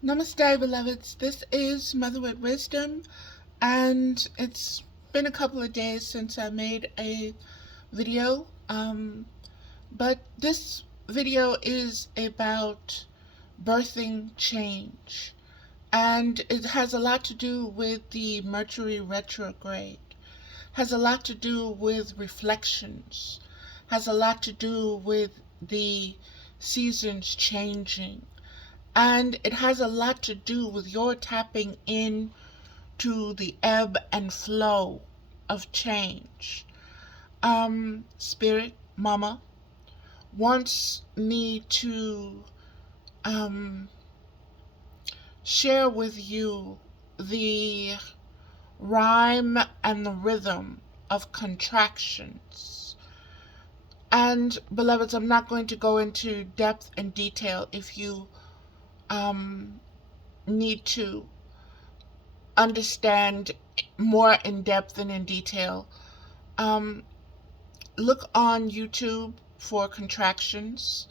Namaste, beloveds. This is Mother with Wisdom, and it's been a couple of days since I made a video. But this video is about birthing change, and it has a lot to do with the Mercury retrograde, has a lot to do with reflections, has a lot to do with the seasons changing. And it has a lot to do with your tapping in to the ebb and flow of change. Spirit, Mama, wants me to um, share with you the rhyme and the rhythm of contractions. And, beloveds, I'm not going to go into depth and detail. If you um, need to understand more in depth and in detail, um, look on YouTube for contractions,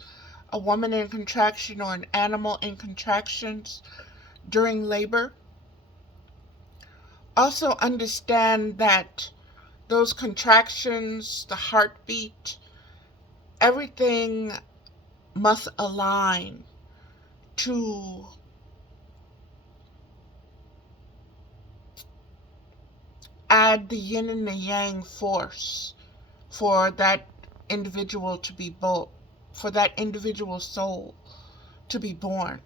a woman in contraction or an animal in contractions during labor. Also understand that those contractions, the heartbeat, everything must align to add the yin and the yang force for that individual to be born, for that individual soul to be born.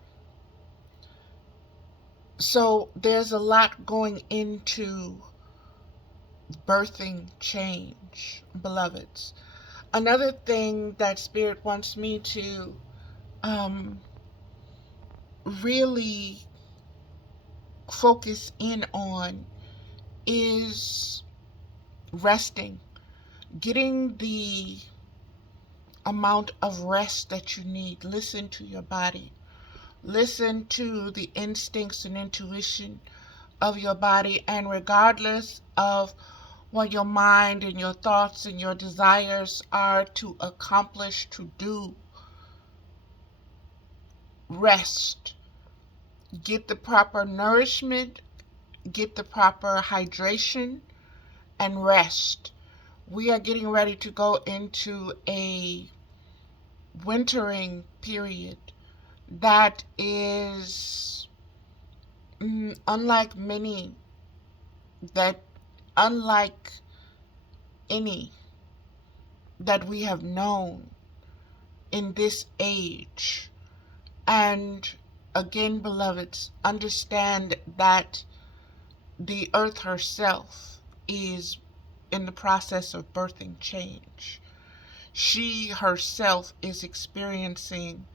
So there's a lot going into birthing change, beloveds. Another thing that Spirit wants me to um, really focus in on is resting, getting the amount of rest that you need. Listen to your body. Listen to the instincts and intuition of your body, and regardless of what your mind and your thoughts and your desires are to accomplish, to do, rest. Get the proper nourishment, get the proper hydration, and rest. We are getting ready to go into a wintering period that is unlike many, that unlike any that we have known in this age. And again, beloveds, understand that the earth herself is in the process of birthing change. She herself is experiencing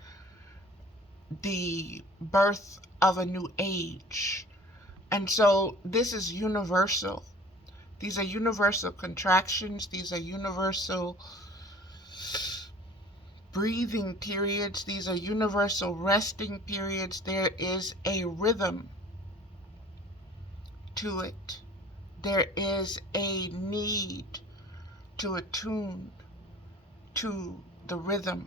the birth of a new age. And so this is universal. These are universal contractions. These are universal breathing periods. These are universal resting periods. There is a rhythm to it. There is a need to attune to the rhythm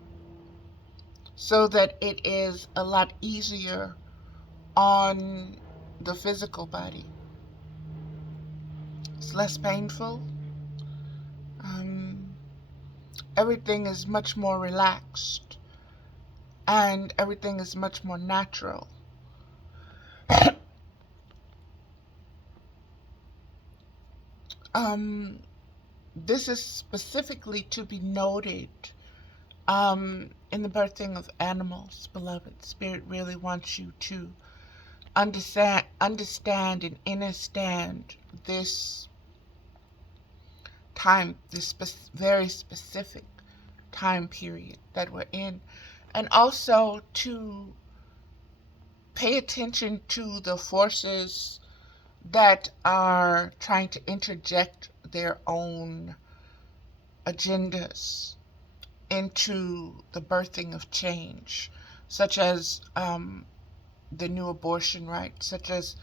so that it is a lot easier on the physical body. It's less painful. Um, Everything is much more relaxed and everything is much more natural. This is specifically to be noted in the birthing of animals, beloved. Spirit really wants you to understand and understand this time, this very specific time period that we're in, and also to pay attention to the forces that are trying to interject their own agendas into the birthing of change, such as the new abortion rights, such as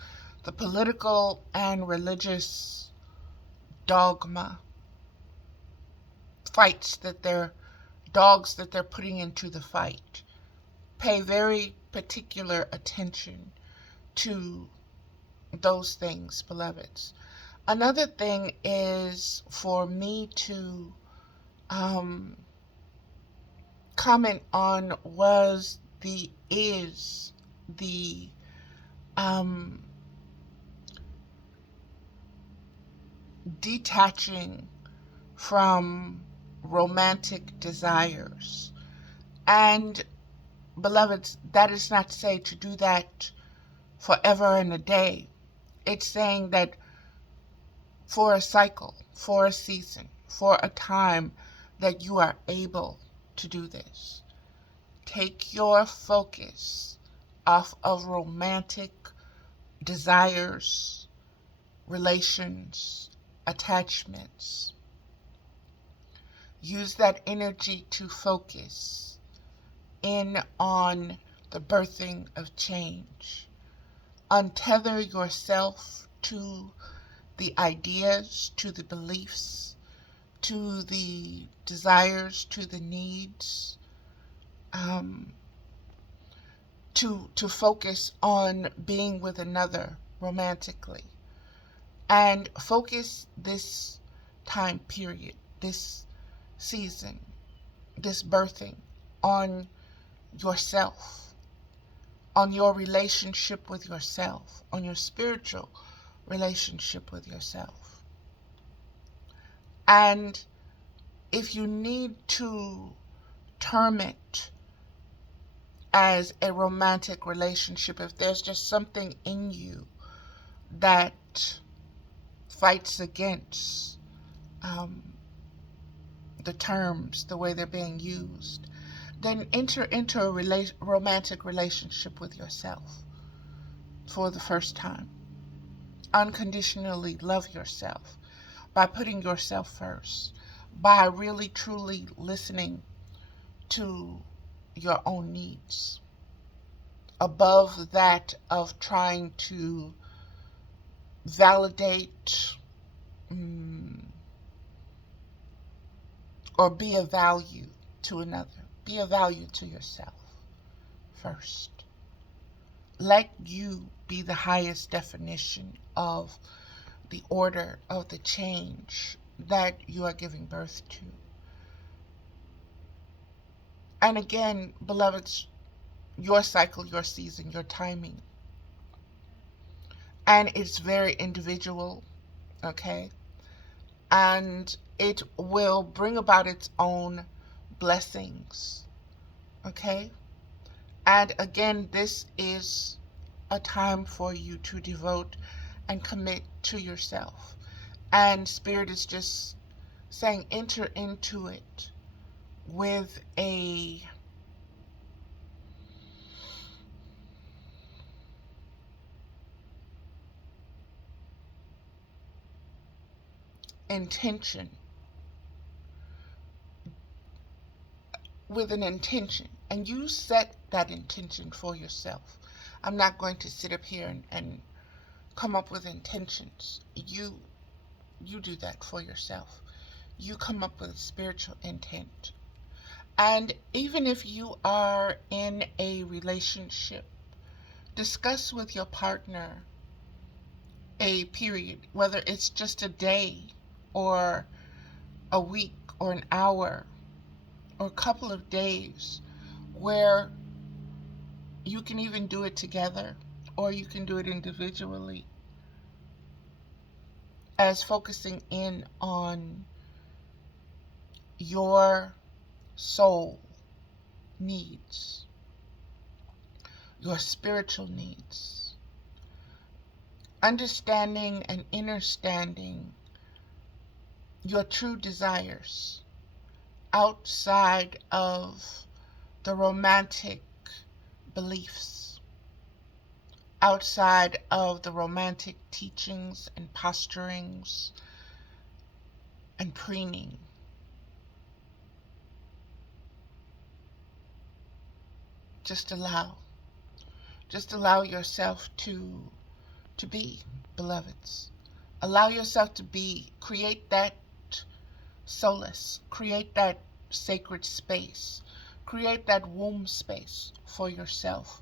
the political and religious dogma fights that they're dogs that they're putting into the fight. pay very particular attention to those things, beloveds. Another thing is for me to um, comment on was the um, detaching from romantic desires. And beloveds, that is not to say to do that forever and a day. It's saying that for a cycle, for a season, for a time that you are able to do this. Take your focus off of romantic desires, relations, attachments. Use that energy to focus in on the birthing of change. Untether yourself to the ideas, to the beliefs, to the desires, to the needs, to focus on being with another romantically. And focus this time period, this season, this birthing on yourself, on your relationship with yourself, on your spiritual relationship with yourself. And if you need to term it as a romantic relationship, if there's just something in you that fights against the terms, the way they're being used, then enter into a romantic relationship with yourself for the first time. Unconditionally love yourself by putting yourself first, by really truly listening to your own needs above that of trying to validate or be a value to another. Be a value to yourself first. Let you be the highest definition of the order of the change that you are giving birth to. And again, beloveds, your cycle, your season, your timing. And it's very individual, okay? And it will bring about its own blessings, okay? And again, this is a time for you to devote and commit to yourself. And Spirit is just saying, enter into it with a intention, with an intention, and you set that intention for yourself. I'm not going to sit up here and come up with intentions. You do that for yourself. You come up with a spiritual intent. And even if you are in a relationship, discuss with your partner a period, whether it's just a day or a week or an hour or a couple of days, where you can even do it together or you can do it individually, as focusing in on your soul needs, your spiritual needs, understanding and understanding your true desires outside of the romantic beliefs, outside of the romantic teachings and posturings and preening. Just allow yourself to be, beloveds. Allow yourself to be, create that solace, create that sacred space Create that womb space for yourself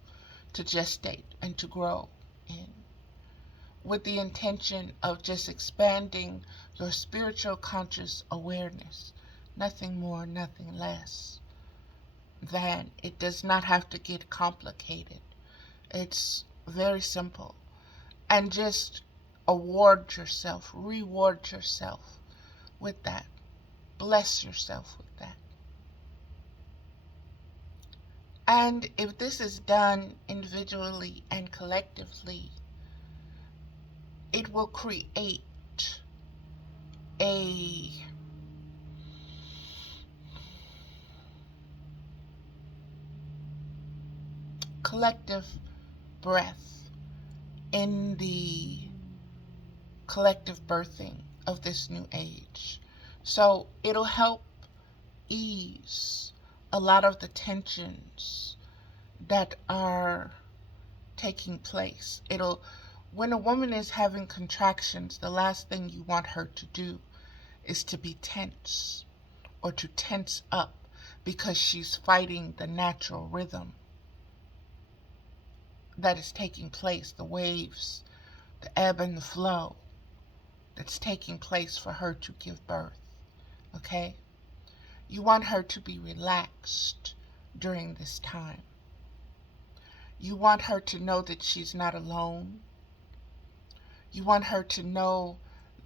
to gestate and to grow in, with the intention of just expanding your spiritual conscious awareness. Nothing more, nothing less than. It does not have to get complicated. It's very simple. And just reward yourself with that. Bless yourself with that. And if this is done individually and collectively, it will create a collective breath in the collective birthing of this new age. So it'll help ease a lot of the tensions that are taking place. When a woman is having contractions, the last thing you want her to do is to be tense or to tense up, because she's fighting the natural rhythm that is taking place, the waves, the ebb and the flow that's taking place for her to give birth. Okay? You want her to be relaxed during this time. You want her to know that she's not alone. You want her to know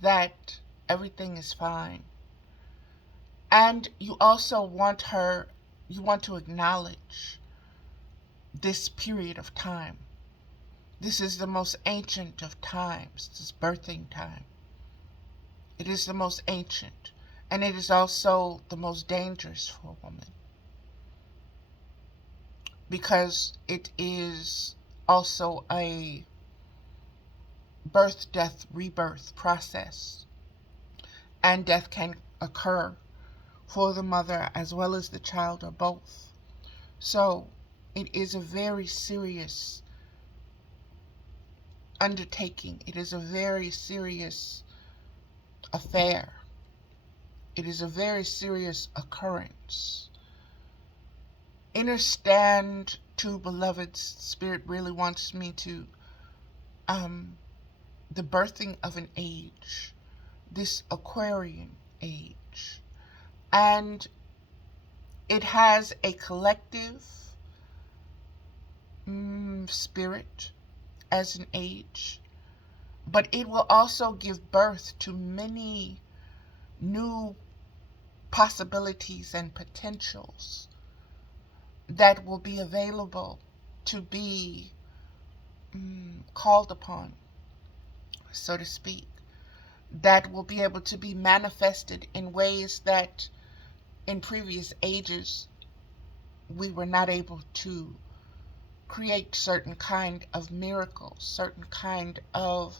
that everything is fine. And you also want to acknowledge this period of time. This is the most ancient of times, this birthing time. It is the most ancient, and it is also the most dangerous for a woman, because it is also a birth, death, rebirth process, and death can occur for the mother as well as the child, or both. So it is a very serious undertaking. It is a very serious affair. It is a very serious occurrence. Understand, too, beloveds, Spirit really wants me to, the birthing of an age, this Aquarian age. And it has a collective spirit as an age, but it will also give birth to many new possibilities and potentials that will be available to be called upon, so to speak, that will be able to be manifested in ways that in previous ages we were not able to create certain kind of miracles, certain kind of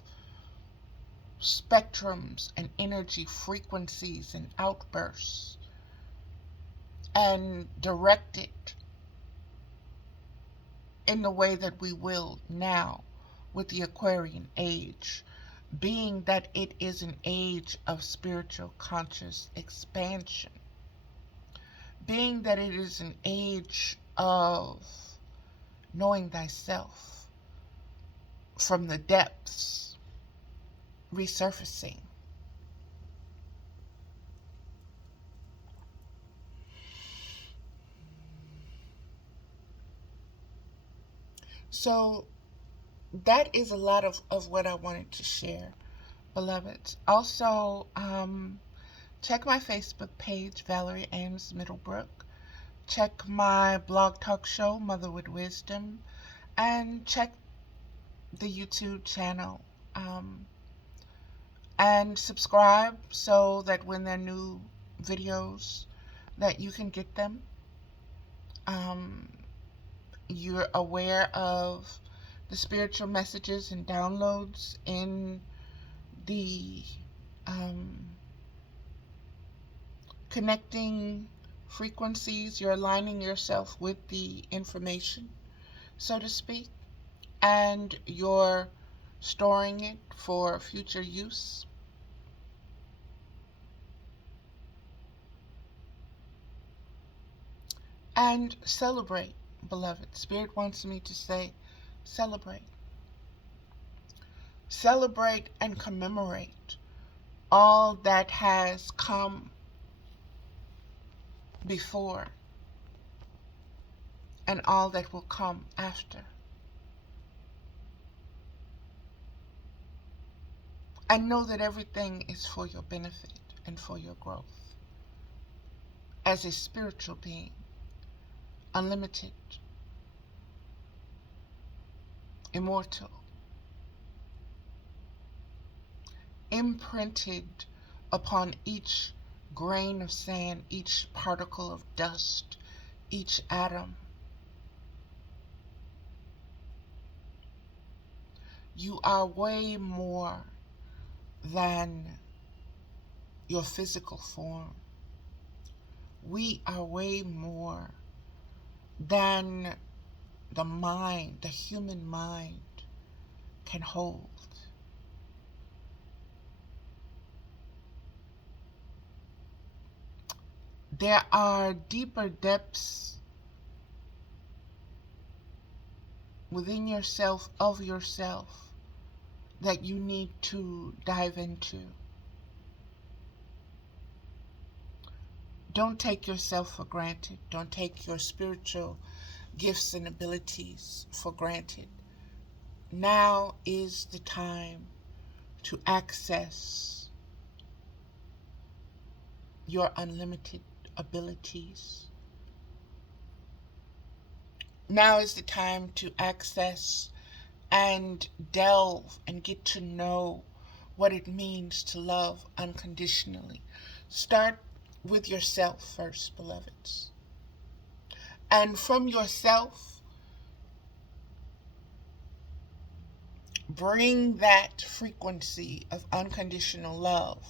spectrums and energy frequencies and outbursts, and direct it in the way that we will now with the Aquarian age, being that it is an age of spiritual conscious expansion, being that it is an age of knowing thyself from the depths, resurfacing. So that is a lot of what I wanted to share, beloveds. Also, check my Facebook page, Valerie Ames Middlebrook. Check my blog talk show, Mother with Wisdom. And check the YouTube channel. And subscribe so that when there are new videos that you can get them. You're aware of the spiritual messages and downloads in the connecting frequencies. You're aligning yourself with the information, so to speak, and you're storing it for future use. And celebrate, beloved. Spirit wants me to say, celebrate. Celebrate and commemorate all that has come before and all that will come after. And know that everything is for your benefit and for your growth. As a spiritual being, unlimited, immortal, imprinted upon each grain of sand, each particle of dust, each atom. You are way more than your physical form. We are way more than the mind, the human mind can hold. There are deeper depths within yourself, of yourself, that you need to dive into. Don't take yourself for granted. Don't take your spiritual gifts and abilities for granted. Now is the time to access your unlimited abilities. Now is the time to access and delve and get to know what it means to love unconditionally. Start with yourself first, beloveds. And from yourself, bring that frequency of unconditional love,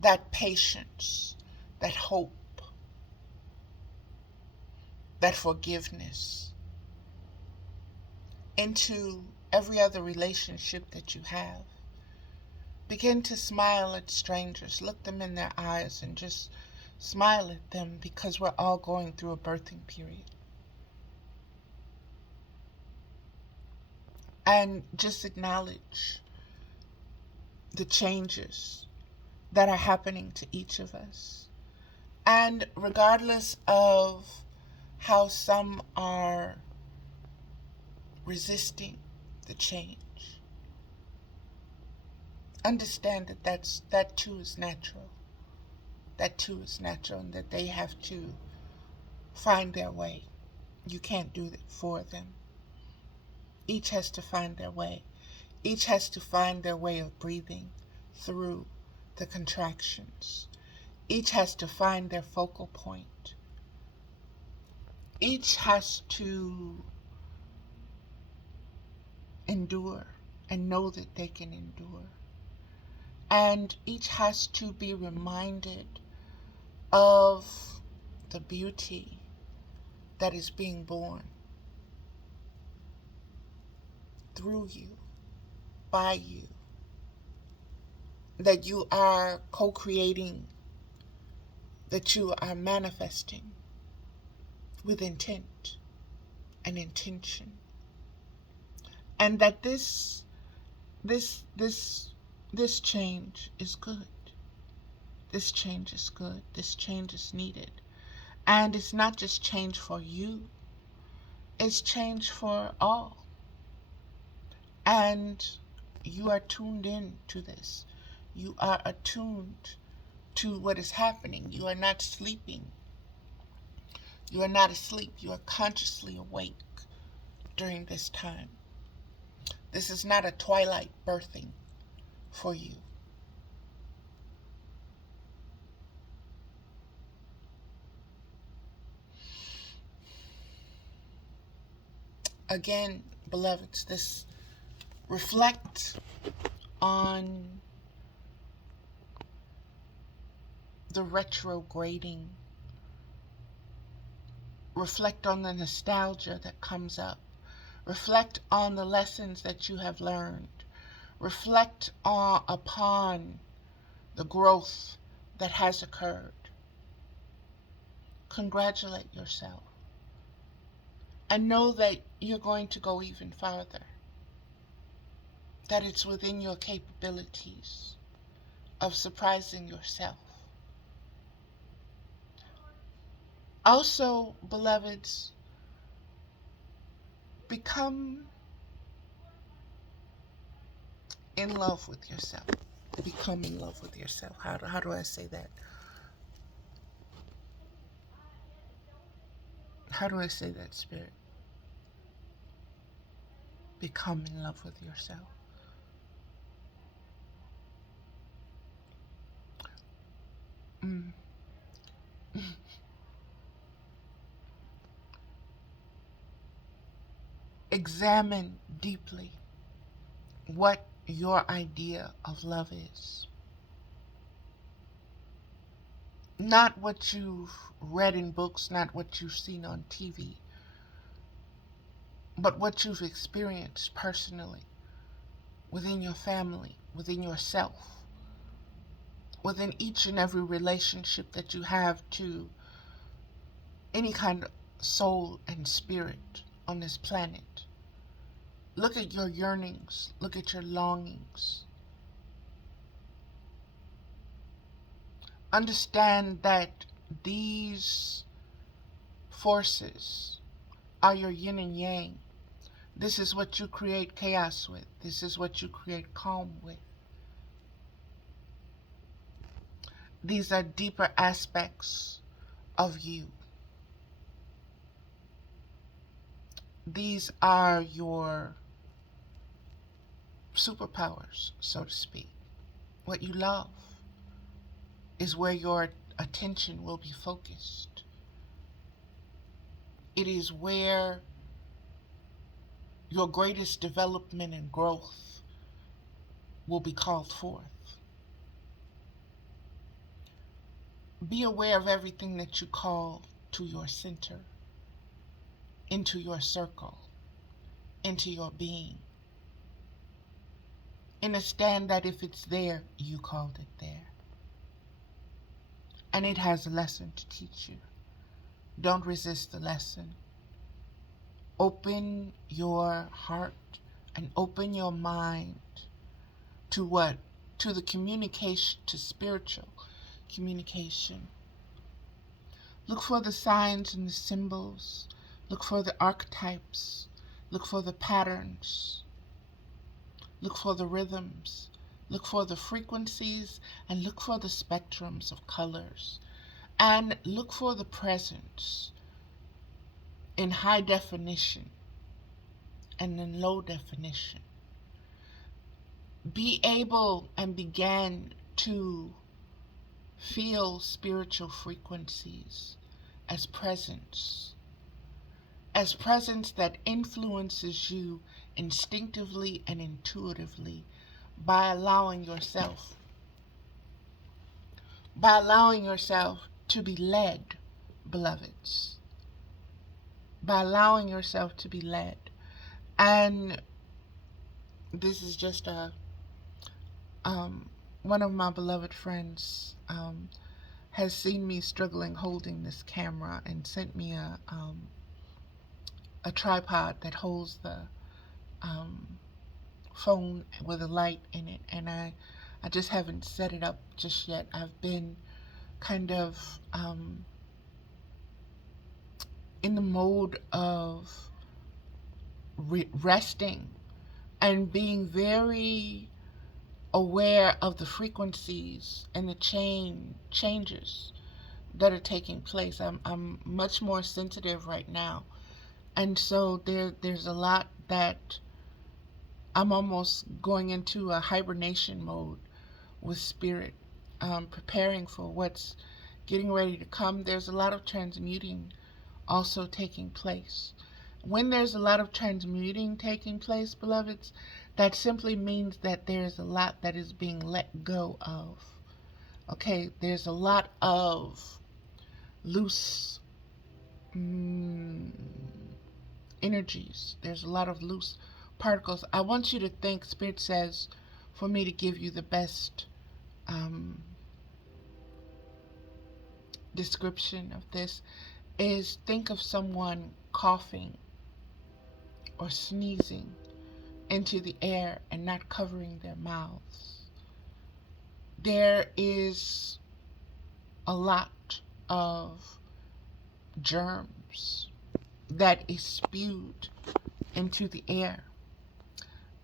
that patience, that hope, that forgiveness into every other relationship that you have. Begin to smile at strangers. Look them in their eyes and just smile at them, because we're all going through a birthing period. And just acknowledge the changes that are happening to each of us. And regardless of how some are resisting the change, understand that that too is natural. That too is natural, and that they have to find their way. You can't do that for them. Each has to find their way. Each has to find their way of breathing through the contractions. Each has to find their focal point. Each has to endure and know that they can endure. And each has to be reminded of the beauty that is being born through you, by you, that you are co-creating, that you are manifesting with intent and intention. And that this change is good. This change is good. This change is needed. And it's not just change for you, it's change for all. And you are tuned in to this. You are attuned to what is happening. You are not sleeping. You are not asleep. You are consciously awake during this time. This is not a twilight birthing for you. Again, beloveds, this reflect on the retrograding. Reflect on the nostalgia that comes up. Reflect on the lessons that you have learned. Reflect upon the growth that has occurred. Congratulate yourself. and know that you're going to go even farther, that it's within your capabilities of surprising yourself. Also, beloveds, become in love with yourself. Become in love with yourself. How do I say that? How do I say that, Spirit? Become in love with yourself. Mm. Examine deeply what your idea of love is. Not what you've read in books, not what you've seen on TV, but what you've experienced personally within your family, within yourself, within each and every relationship that you have to any kind of soul and spirit on this planet. Look at your yearnings, look at your longings. Understand that these forces are your yin and yang. This is what you create chaos with. This is what you create calm with. These are deeper aspects of you. These are your superpowers, so to speak. What you love is where your attention will be focused. It is where your greatest development and growth will be called forth. Be aware of everything that you call to your center, into your circle, into your being. Understand that if it's there, you called it there. And it has a lesson to teach you. Don't resist the lesson. Open your heart and open your mind to what? To the communication, to spiritual communication. Look for the signs and the symbols. Look for the archetypes. Look for the patterns. Look for the rhythms. Look for the frequencies and look for the spectrums of colors. And look for the presence in high definition and in low definition. Be able and begin to feel spiritual frequencies as presence that influences you instinctively and intuitively by allowing yourself to be led, beloveds, by allowing yourself to be led. And this is just one of my beloved friends has seen me struggling holding this camera and sent me a tripod that holds the phone with a light in it, and I just haven't set it up just yet. I've been kind of in the mode of resting and being very aware of the frequencies and the changes that are taking place. I'm much more sensitive right now, and so there's a lot that I'm almost going into a hibernation mode with spirit, preparing for what's getting ready to come. There's a lot of transmuting also taking place. When there's a lot of transmuting taking place, beloveds, that simply means that there's a lot that is being let go of. Okay, there's a lot of loose energies. There's a lot of loose particles. I want you to think, Spirit says, for me to give you the best description of this, is think of someone coughing or sneezing into the air and not covering their mouths. There is a lot of germs that is spewed into the air.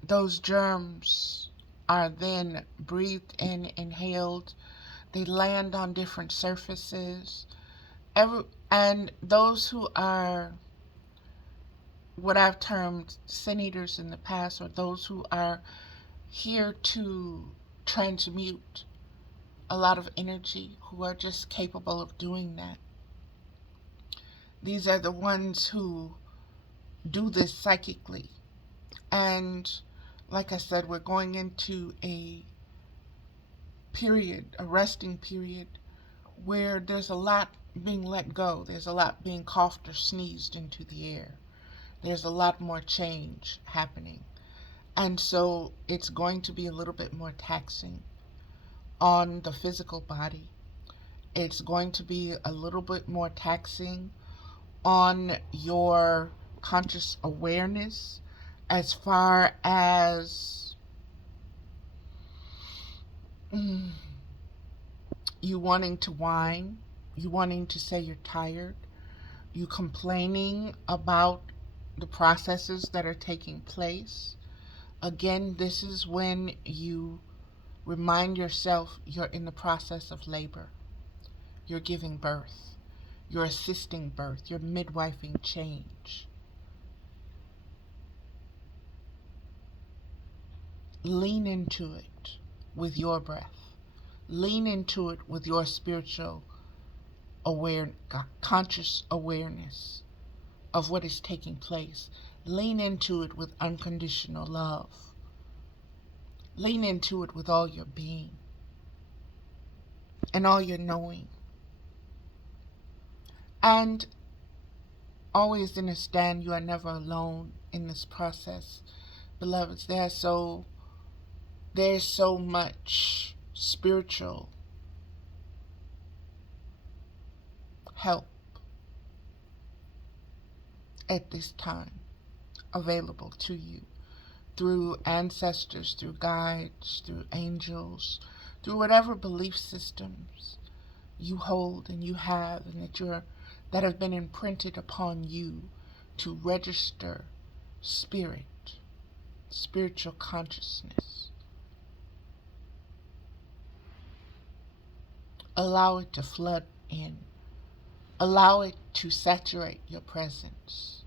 Those germs are then breathed in, inhaled. They land on different surfaces. And those who are what I've termed sin eaters in the past, or those who are here to transmute a lot of energy, who are just capable of doing that. These are the ones who do this psychically. And like I said, we're going into a period, a resting period, where there's a lot being let go. There's a lot being coughed or sneezed into the air. There's a lot more change happening. And so it's going to be a little bit more taxing on the physical body. It's going to be a little bit more taxing on your conscious awareness, as far as you wanting to whine, you wanting to say you're tired, you complaining about the processes that are taking place. Again, this is when you remind yourself you're in the process of labor. You're giving birth. You're assisting birth. You're midwifing change. Lean into it with your breath. Lean into it with your spiritual conscious awareness of what is taking place. Lean into it with unconditional love. Lean into it with all your being and all your knowing. And always understand you are never alone in this process. Beloveds, there's so much spiritual help at this time available to you through ancestors, through guides, through angels, through whatever belief systems you hold and you have, and that have been imprinted upon you to register spiritual consciousness. Allow it to flood in. Allow it to saturate your presence.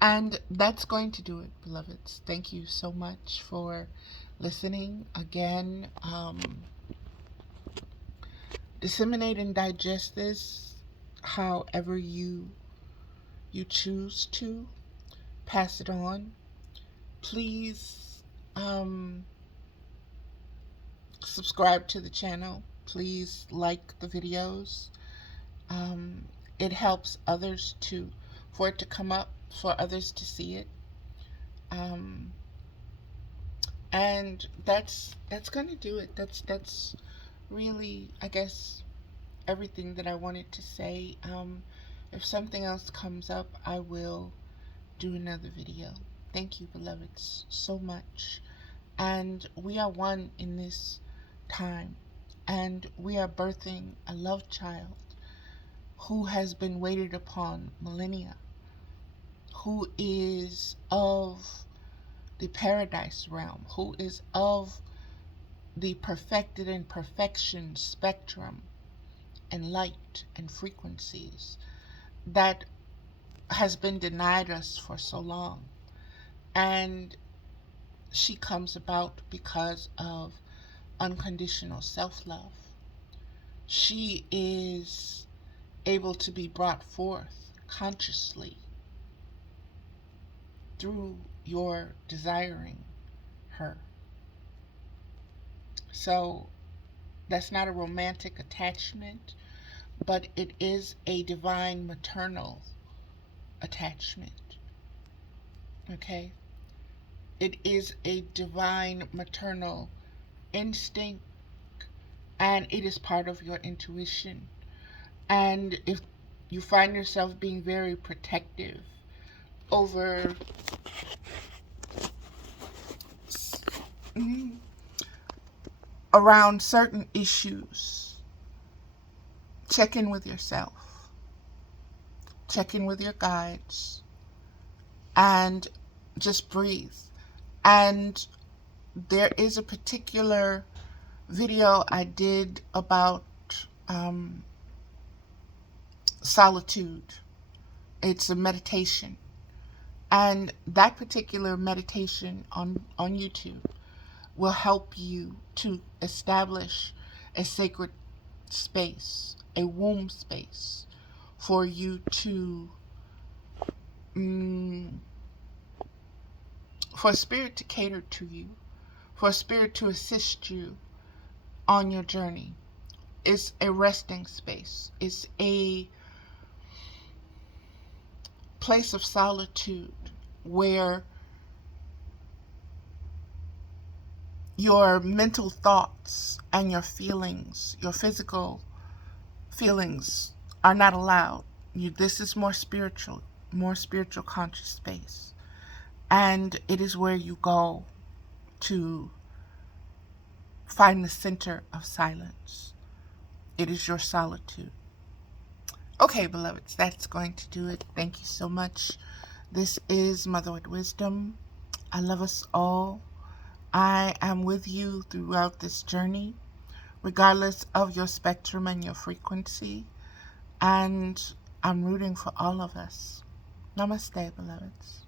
And that's going to do it, beloveds. Thank you so much for listening. Again, disseminate and digest this however you choose to. Pass it on. Please subscribe to the channel. Please like the videos. It helps others for it to come up, for others to see it. And that's gonna do it. That's really, I guess, everything that I wanted to say. If something else comes up, I will do another video. Thank you, beloveds, so much. And we are one in this time, and we are birthing a love child who has been waited upon millennia, who is of the paradise realm, who is of the perfected and perfection spectrum and light and frequencies that has been denied us for so long. And she comes about because of unconditional self-love. She is able to be brought forth consciously through your desiring her. So that's not a romantic attachment, but it is a divine maternal attachment. Okay? It is a divine maternal instinct and it is part of your intuition. And if you find yourself being very protective over mm, around certain issues, check in with yourself, check in with your guides, and just breathe. And there is a particular video I did about solitude. It's a meditation. And that particular meditation on YouTube will help you to establish a sacred space, a womb space, for you to, for spirit to cater to you, for spirit to assist you on your journey. It's a resting space. It's a place of solitude where your mental thoughts and your feelings, your physical feelings, are not allowed. This is more spiritual conscious space. And it is where you go to find the center of silence. It is your solitude. Okay, beloveds, that's going to do it. Thank you so much. This is Mother with Wisdom. I love us all. I am with you throughout this journey, regardless of your spectrum and your frequency. And I'm rooting for all of us. Namaste, beloveds.